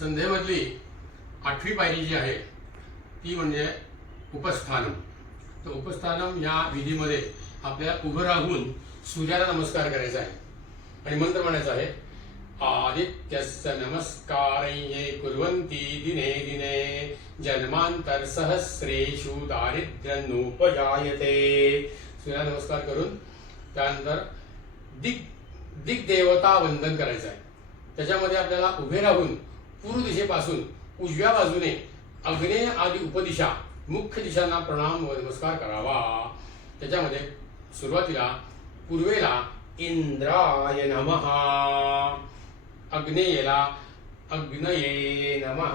संध्येमधली आठवी पायरी जी आहे ती म्हणजे उपस्थानम. तर उपस्थानम या विधीमध्ये आपल्याला उभं राहून सूर्याला नमस्कार करायचा आहे. आणि मंत्र म्हणायचा आहे आदित्यस्य नमस्कार कुर्वन्ति दिने दिने जन्मांतर सहस्रेषु दारिद्र्यनुपजायते. सूर्याला नमस्कार करून त्यानंतर दिग दिग्देवता वंदन करायचं आहे. त्याच्यामध्ये आपल्याला उभे राहून पूर्व दिशेपासून उजव्या बाजूने अग्नेय आदी उपदिशा मुख्य दिशांना प्रणाम व नमस्कार करावा. त्याच्यामध्ये सुरुवातीला पूर्वेला इंद्राय नमः अग्नेयेला अग्नये नमः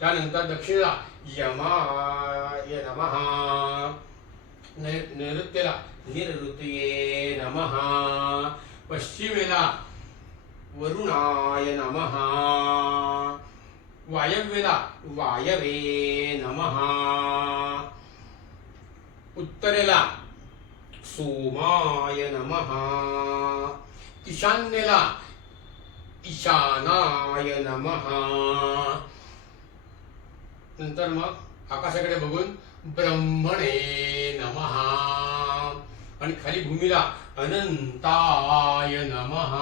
त्यानंतर दक्षिणेला यमाय नमः नै- नैऋत्येला निरृतये नमः पश्चिमेला वरुणाय नमः वायव्येला वायवे नमः. उत्तरेला सोमाय नमः. ईशान्येला ईशानाय नमः. नंतर मग आकाशाकडे बघून ब्रह्मणे नमः. आणि खाली भूमीला अनंताय नमः.